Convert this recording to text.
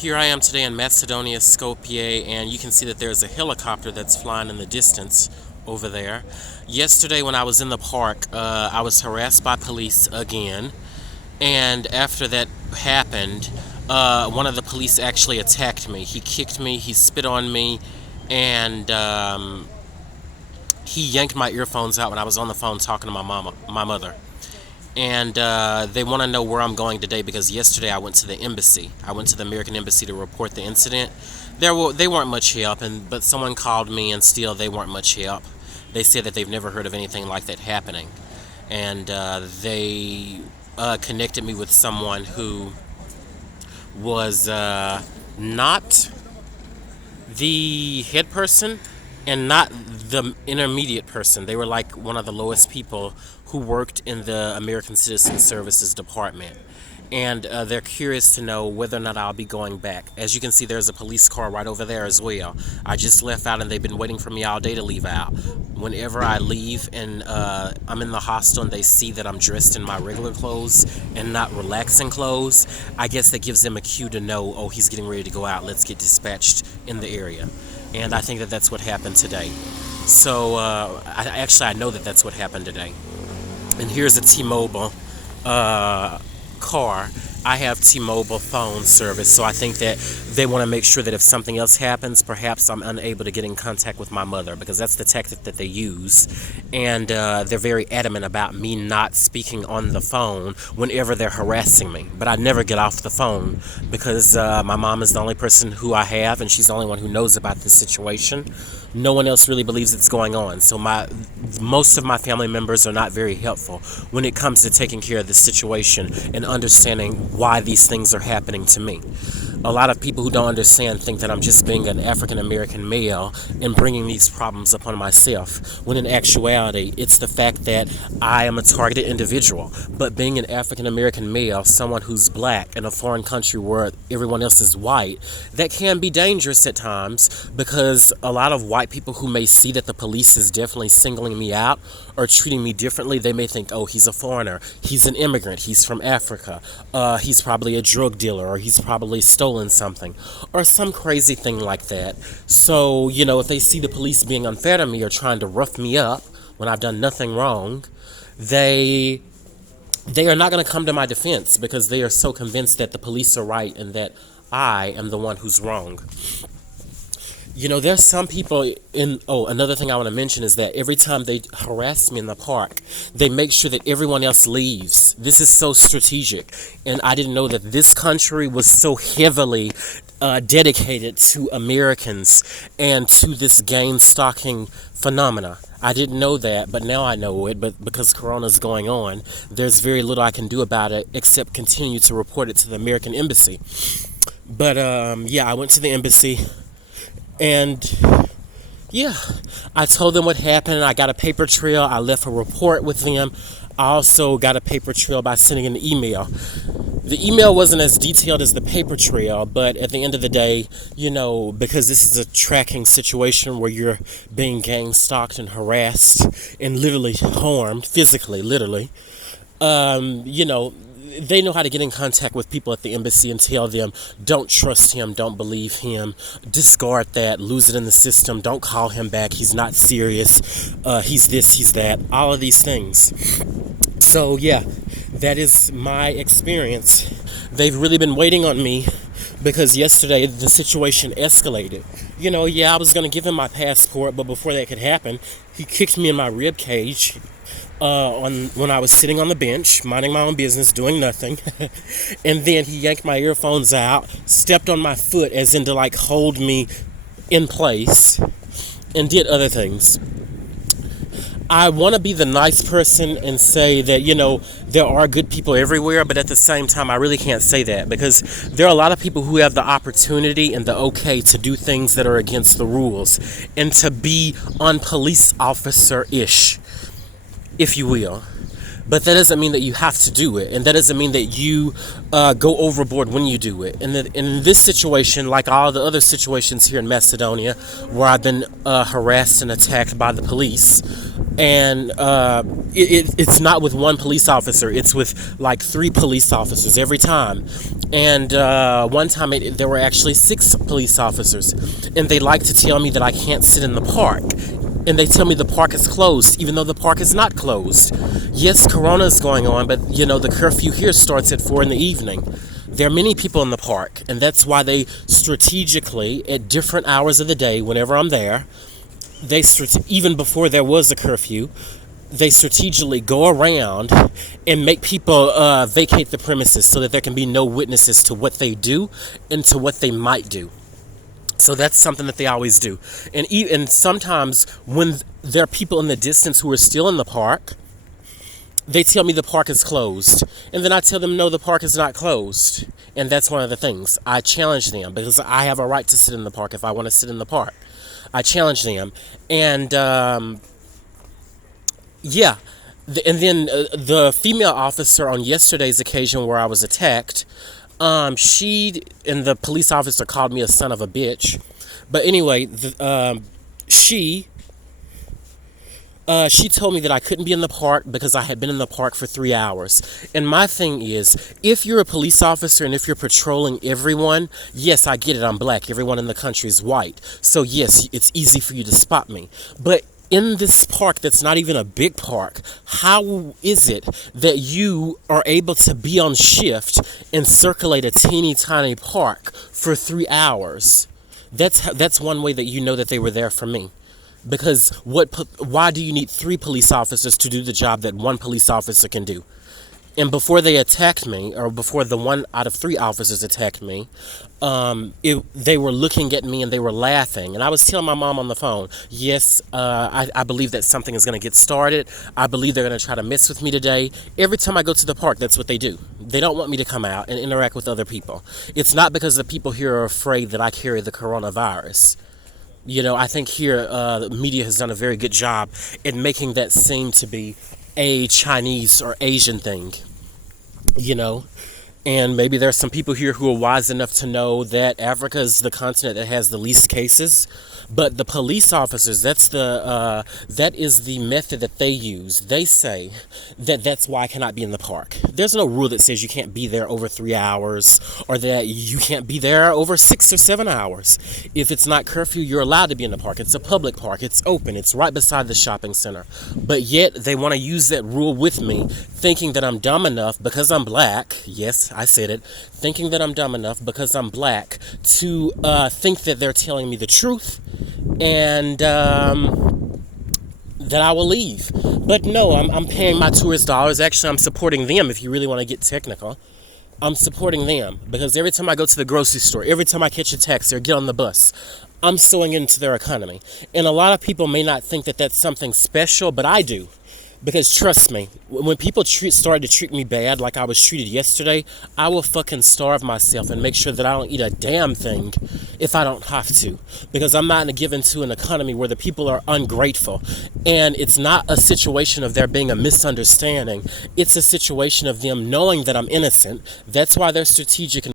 Here I am today in Macedonia, Skopje, and you can see that there's a helicopter that's flying in the distance over there. Yesterday when I was in the park, I was harassed by police again, and after that happened, one of the police actually attacked me. He kicked me, he spit on me, and he yanked my earphones out when I was on the phone talking to my mother. And they want to know where I'm going today because yesterday I went to the embassy. I went to the American embassy to report the incident. They weren't much help, but someone called me and still they weren't much help. They said that they've never heard of anything like that happening. And they connected me with someone who was not the head person and not the intermediate person. They were like one of the lowest people who worked in the American Citizen Services Department. And they're curious to know whether or not I'll be going back. As you can see, there's a police car right over there as well. I just left out and they've been waiting for me all day to leave out. Whenever I leave and I'm in the hostel and they see that I'm dressed in my regular clothes and not relaxing clothes, I guess that gives them a cue to know, oh, he's getting ready to go out. Let's get dispatched in the area. And I think that that's what happened today. So I know that that's what happened today. And here's a T-Mobile car. I have T-Mobile phone service, so I think that they want to make sure that if something else happens, perhaps I'm unable to get in contact with my mother, because that's the tactic that they use. And they're very adamant about me not speaking on the phone whenever they're harassing me. But I never get off the phone because my mom is the only person who I have, and she's the only one who knows about this situation. No one else really believes it's going on. So most of my family members are not very helpful when it comes to taking care of this situation and understanding why these things are happening to me. A lot of people who don't understand think that I'm just being an African American male and bringing these problems upon myself, when in actuality it's the fact that I am a targeted individual. But being an African American male, someone who's black in a foreign country where everyone else is white, that can be dangerous at times, because a lot of white people who may see that the police is definitely singling me out or treating me differently, they may think, oh, he's a foreigner, he's an immigrant, he's from Africa, he's probably a drug dealer, or he's probably stolen something, or some crazy thing like that. So, if they see the police being unfair to me or trying to rough me up when I've done nothing wrong, they are not going to come to my defense, because they are so convinced that the police are right and that I am the one who's wrong. There's some people another thing I want to mention is that every time they harass me in the park, they make sure that everyone else leaves. This is so strategic. And I didn't know that this country was so heavily dedicated to Americans and to this gang stalking phenomena. I didn't know that, but now I know it. But because Corona's going on, there's very little I can do about it except continue to report it to the American embassy. But I went to the embassy. And I told them what happened. I got a paper trail. I left a report with them. I also got a paper trail by sending an email. The email wasn't as detailed as the paper trail, but at the end of the day, because this is a tracking situation where you're being gang stalked and harassed and literally harmed, physically, literally, they know how to get in contact with people at the embassy and tell them, don't trust him, don't believe him, discard that, lose it in the system, don't call him back, he's not serious, he's this, he's that, all of these things. So that is my experience. They've really been waiting on me, because yesterday the situation escalated. I was going to give him my passport, but before that could happen, he kicked me in my rib cage. When I was sitting on the bench, minding my own business, doing nothing, and then he yanked my earphones out, stepped on my foot as in to hold me in place, and did other things. I want to be the nice person and say that, there are good people everywhere, but at the same time, I really can't say that, because there are a lot of people who have the opportunity and the okay to do things that are against the rules and to be police officer-ish, if you will. But that doesn't mean that you have to do it, and that doesn't mean that you go overboard when you do it. And in this situation, like all the other situations here in Macedonia, where I've been harassed and attacked by the police, And it's not with one police officer, it's with like 3 police officers every time. And one time there were actually 6 police officers, and they like to tell me that I can't sit in the park, and they tell me the park is closed even though the park is not closed. Yes, corona is going on, but the curfew here starts at 4 in the evening. There are many people in the park, and that's why they strategically, at different hours of the day, whenever I'm there, even before there was a curfew, they strategically go around and make people vacate the premises so that there can be no witnesses to what they do and to what they might do. So that's something that they always do. And sometimes when there are people in the distance who are still in the park, they tell me the park is closed. And then I tell them, no, the park is not closed. And that's one of the things. I challenge them because I have a right to sit in the park if I want to sit in the park. I challenge them. And, yeah. And then the female officer on yesterday's occasion where I was attacked, she and the police officer called me a son of a bitch. But anyway, she told me that I couldn't be in the park because I had been in the park for 3 hours. And my thing is, if you're a police officer and if you're patrolling everyone, yes, I get it, I'm black. Everyone in the country is white. So yes, it's easy for you to spot me. But in this park that's not even a big park, how is it that you are able to be on shift and circulate a teeny tiny park for 3 hours? That's one way that you know that they were there for me. Because why do you need 3 police officers to do the job that 1 police officer can do? And before they attacked me, or before the 1 out of 3 officers attacked me, they were looking at me and they were laughing. And I was telling my mom on the phone, yes, I believe that something is going to get started. I believe they're going to try to mess with me today. Every time I go to the park, that's what they do. They don't want me to come out and interact with other people. It's not because the people here are afraid that I carry the coronavirus. I think here the media has done a very good job in making that seem to be a Chinese or Asian thing, And maybe there's some people here who are wise enough to know that Africa is the continent that has the least cases. But the police officers, that is the method that they use. They say that that's why I cannot be in the park. There's no rule that says you can't be there over 3 hours or that you can't be there over 6 or 7 hours. If it's not curfew, you're allowed to be in the park. It's a public park. It's open. It's right beside the shopping center. But yet they want to use that rule with me, thinking that I'm dumb enough because I'm black. Yes, I said it. Thinking that I'm dumb enough because I'm black to think that they're telling me the truth and that I will leave. But no, I'm paying my tourist dollars. Actually, I'm supporting them if you really want to get technical. I'm supporting them because every time I go to the grocery store, every time I catch a taxi or get on the bus, I'm sewing into their economy. And a lot of people may not think that that's something special, but I do. Because trust me, when people started to treat me bad like I was treated yesterday, I will fucking starve myself and make sure that I don't eat a damn thing if I don't have to. Because I'm not given to an economy where the people are ungrateful. And it's not a situation of there being a misunderstanding. It's a situation of them knowing that I'm innocent. That's why they're strategic and